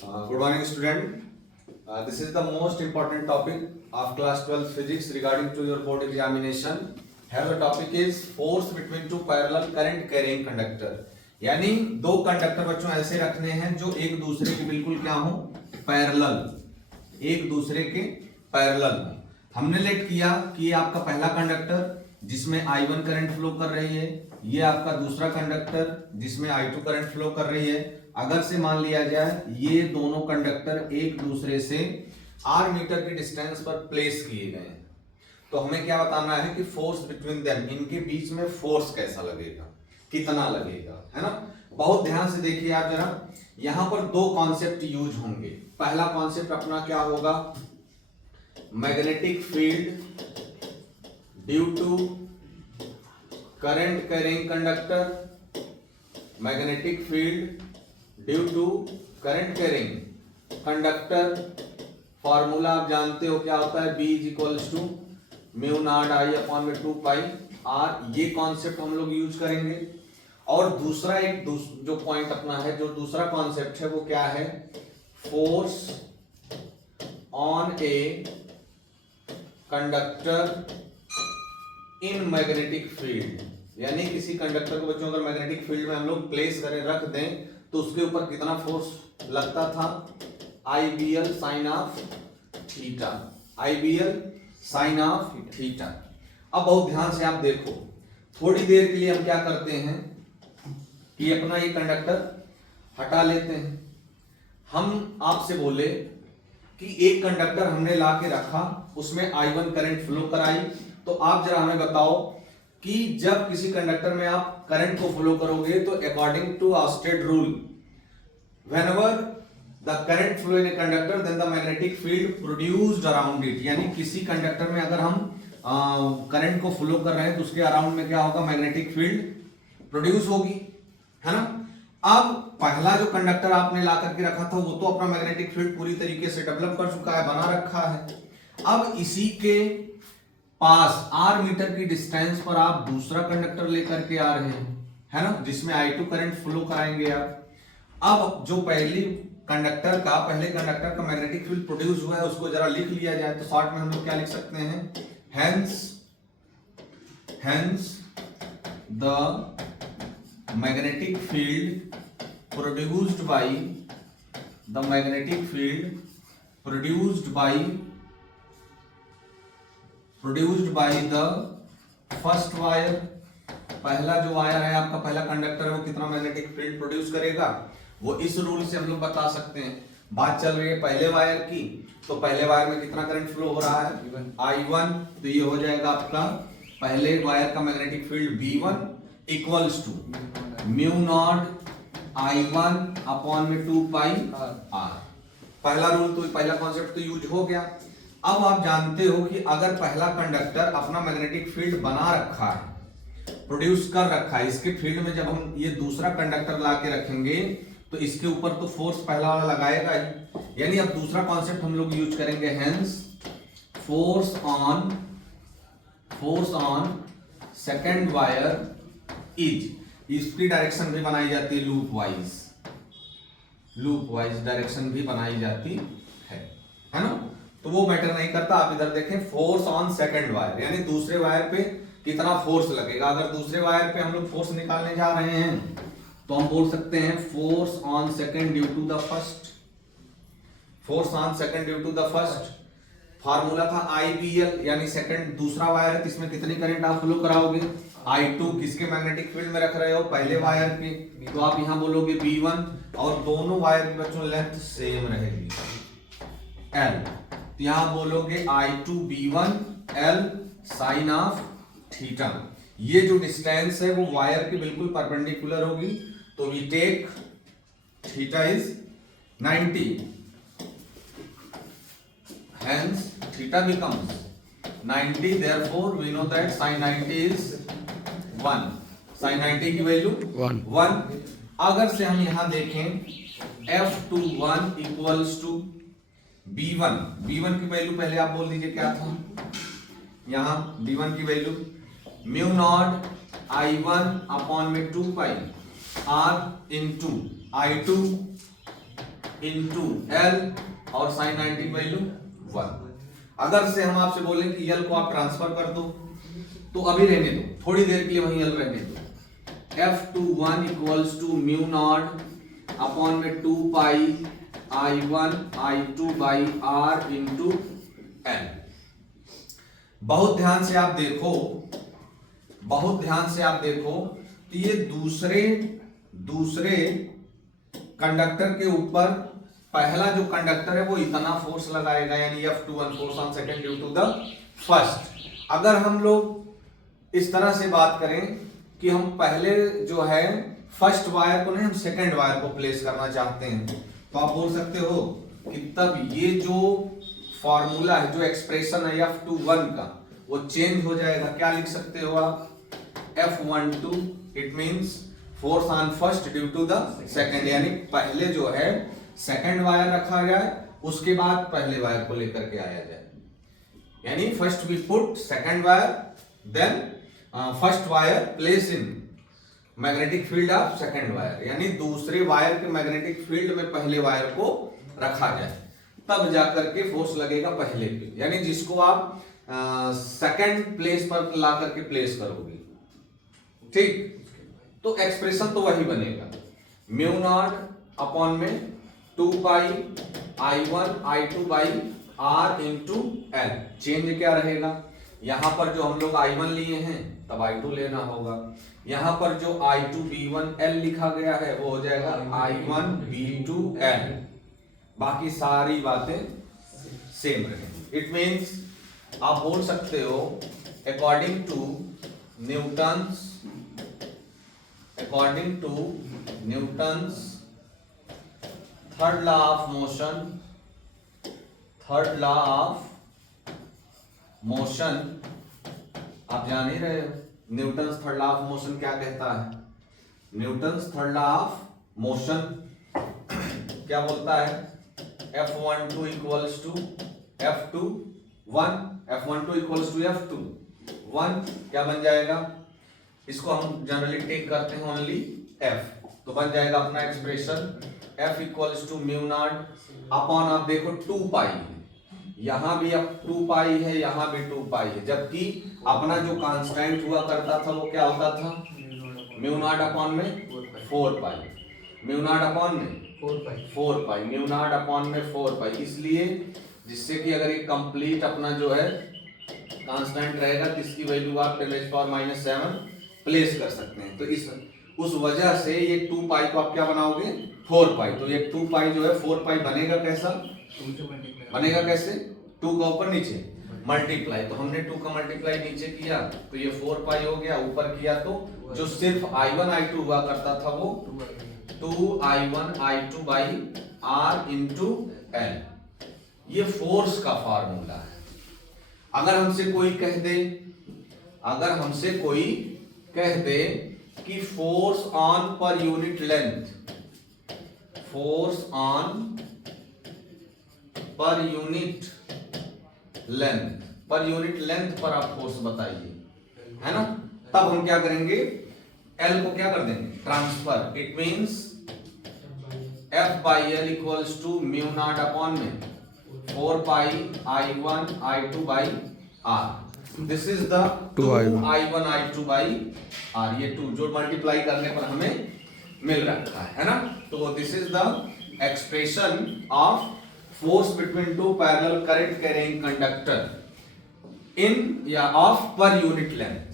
Good morning, student. This is the most important topic of class 12 physics regarding to your board examination. Here the topic is force between two parallel current carrying conductor. यानी दो conductor बच्चों ऐसे रखने हैं जो एक दूसरे के बिल्कुल क्या हो, पैरेलल, एक दूसरे के पैरेलल हो। हमने लेट किया कि ये आपका पहला कंडक्टर जिसमें I1 करंट फ्लो कर रही है, ये आपका दूसरा कंडक्टर जिसमें I2 करंट फ्लो कर रही है। अगर से मान लिया जाए ये दोनों कंडक्टर एक दूसरे से r मीटर की डिस्टेंस पर प्लेस किए गए हैं, तो हमें क्या बताना है कि फोर्स बिटवीन देम, इनके बीच में फोर्स कैसा लगेगा, कितना लगेगा, है ना। बहुत ध्यान से देखिए आप जरा, यहां पर दो कॉन्सेप्ट यूज होंगे। पहला कॉन्सेप्ट अपना क्या होगा, magnetic field due to current carrying conductor, magnetic field due to current carrying conductor. Formula आप जानते हो क्या होता है, B is equals to mu naught I upon में 2 पाई R। ये कॉन्सेप्ट हम लोग यूज करेंगे। और दूसरा एक जो पॉइंट अपना है, जो दूसरा कॉन्सेप्ट है वो क्या है, force on a conductor in magnetic field. यानी किसी कंडक्टर को बच्चों अगर मैग्नेटिक फील्ड में हम लोग प्लेस करें, रख दें, तो उसके ऊपर कितना फोर्स लगता था, IBL sine of theta, IBL sine of theta. अब बहुत ध्यान से आप देखो, थोड़ी देर के लिए हम क्या करते हैं कि अपना ये कंडक्टर हटा लेते हैं। हम आपसे बोले कि एक कंडक्टर हमने ला के रखा, उसमें I1 करंट फ्लो कराई, तो आप जरा हमें बताओ कि जब किसी कंडक्टर में आप करंट को फ्लो करोगे तो according to Oersted rule, whenever the current flow in a conductor then the magnetic field produced around it. यानी किसी कंडक्टर में अगर हम करंट को फ्लो कर रहे हैं तो उसके अराउंड में क्या होगा, मैग्नेटिक फील्ड प्रोड्यूस होगी, है ना। अब पहला जो कंडक्टर आपने ला करके रखा था वो तो अपना मैग्नेटिक फील्ड पूरी तरीके से डेवलप कर चुका है, बना रखा है। अब इसी के पास R मीटर की डिस्टेंस पर आप दूसरा कंडक्टर लेकर के आ रहे हैं, है ना, जिसमें I2 करंट फ्लो कराएंगे आप। अब जो पहले कंडक्टर का मैग्नेटिक फील्ड प्रोड्यूस हुआ है उसको जरा लिख लिया जाए, तो शॉर्ट में हम लोग क्या लिख सकते हैं, hence the magnetic field produced by the first wire. पहला जो वायर है आपका, पहला कंडक्टर है, वो कितना मैग्नेटिक फील्ड प्रोड्यूस करेगा, वो इस रूल से हम लोग बता सकते हैं। बात चल रही है पहले वायर की, तो पहले वायर में कितना करंट फ्लो हो रहा है, I1, तो ये हो जाएगा आपका पहले वायर का magnetic field V1 equals to mu naught I1 upon में 2 पाई R। पहला रूल तो, पहला कॉन्सेप्ट तो यूज हो गया। अब आप जानते हो कि अगर पहला कंडक्टर अपना मैग्नेटिक फील्ड बना रखा है, प्रोड्यूस कर रखा है, इसके फील्ड में जब हम ये दूसरा कंडक्टर ला के रखेंगे तो इसके ऊपर तो फोर्स पहला वाला लगाएगा ही। यानी अब दूसरा कॉन्सेप्ट हम लोग यूज करेंगे, hence force on second wire is, इसकी डायरेक्शन भी बनाई जाती है लूप वाइज डायरेक्शन भी बनाई जाती है ना। तो वो मैटर नहीं करता। आप इधर देखें, फोर्स ऑन सेकंड वायर, यानी दूसरे वायर पे कितना फोर्स लगेगा। अगर दूसरे वायर पे हम लोग फोर्स निकालने जा रहे हैं तो हम बोल सकते हैं force on second due to the first. Formula था IBL, यानी सेकंड दूसरा वायर है, इसमें कितनी करंट आप फ्लो कराओगे, I2। किसके मैग्नेटिक फील्ड में रख रहे हो, पहले वायर के, तो आप यहां बोलोगे V1, और दोनों वायर की बच्चों लेंथ सेम रहेगी L, तो यहां बोलोगे I2 V1 L sign of theta. ये जो डिस्टेंस है वो वायर के बिल्कुल परपेंडिकुलर होगी, तो we take theta is 90, hence theta becomes 90, therefore we know that sin 90 is 1, sin 90 की वैल्यू 1। अगर से हम यहां देखें F21 इक्वल्स टू B1 की वैल्यू पहले आप बोल दीजिए क्या था, यहां B1 की value mu naught I1 upon में 2 पाई R into I2 into L और साइन 90 की वैल्यू 1। अगर से हम आपसे बोलें कि एल को आप ट्रांसफर कर दो तो अभी रहने दो, थोड़ी देर के लिए वहीं एल रहने दो। F21 equals to mu naught upon में 2 pi I1 I2 by R into L. बहुत ध्यान से आप देखो तो ये दूसरे कंडक्टर के ऊपर पहला जो कंडक्टर है वो इतना फोर्स लगाएगा, यानी F21 force on second due to the first. अगर हम लोग इस तरह से बात करें कि हम पहले जो है फर्स्ट वायर को नहीं, हम सेकंड वायर को प्लेस करना चाहते हैं, तो आप बोल सकते हो कि तब ये जो फॉर्मूला है, जो एक्सप्रेशन है F21 का, वो चेंज हो जाएगा। क्या लिख सकते हो आप? F12 it means force on first due to the second, यानी पहले जो है सेकंड वायर रखा जाए, उसके बाद पहले वायर को लेकर के आया जाए। यानी first we put second wire, then first wire place in magnetic field of second wire, यानी दूसरे वायर के मैग्नेटिक फील्ड में पहले वायर को रखा जाए, तब जाकर के फोर्स लगेगा पहले पे, यानी जिसको आप सेकंड प्लेस पर ला करके प्लेस करोगे। ठीक, तो एक्सप्रेशन तो वही बनेगा, म्यू नॉट अपॉन में 2 pi I1 I2 by R into L. Change क्या रहेगा? यहां पर जो हम लोग I1 लिए हैं तब I2 लेना होगा, यहां पर जो I2 B1 L लिखा गया है वो हो जाएगा I1 B2 L। बाकी सारी बातें सेम रहेंगी। इट मींस आप बोल सकते हो according to Newton's third law of motion, आप जान ही रहे हो Newton's third law of motion क्या कहता है। Newton's third law of motion क्या बोलता है? F12 equals to F21, F12 equals to F21 क्या बन जाएगा? इसको हम जनरली टेक करते हैं ओनली F, तो बन जाएगा अपना expression F equals to mu naught upon, आप देखो 2 पाई, यहां भी अब 2 पाई है, यहां भी 2 पाई है, जबकि अपना जो कांस्टेंट हुआ करता था वो क्या होता था? म्यू नॉट अपॉन में 4 पाई, म्यू नॉट अपॉन में 4 पाई, म्यू नॉट अपॉन में 4 पाई, इसलिए जिससे कि अगर ये कंप्लीट अपना जो है कांस्टेंट रहेगा तो इसकी वैल्यू आप 10⁻⁻7 प्लेस कर सकते हैं। तो उस वजह से ये 2 पाई को आप क्या बनाओगे? 4 पाई। तो ये 2 पाई जो है 4 पाई बनेगा कैसा? बनेगा कैसे? 2 का ऊपर नीचे मल्टीप्लाई, तो हमने 2 का मल्टीप्लाई नीचे किया तो ये 4 पाई हो गया, ऊपर किया तो जो सिर्फ I1 I2 हुआ करता था वो 2I1 I2 by R into L. ये फोर्स का फार्मूला है। अगर हमसे कोई कह दे कि force on per unit length, per unit length पर आप फोर्स बताइए, है ना, तब हम क्या करेंगे? L को क्या कर देंगे? Transfer. It means F by L equals to mu naught upon में 4 pi I1 I2 by R। This is the 2I1 I2 by R, ये 2 जो मल्टीप्लाई करने पर हमें मिल रखा है ना। तो this is the expression of force between 2 parallel current carrying conductor in या ऑफ पर यूनिट लेंथ।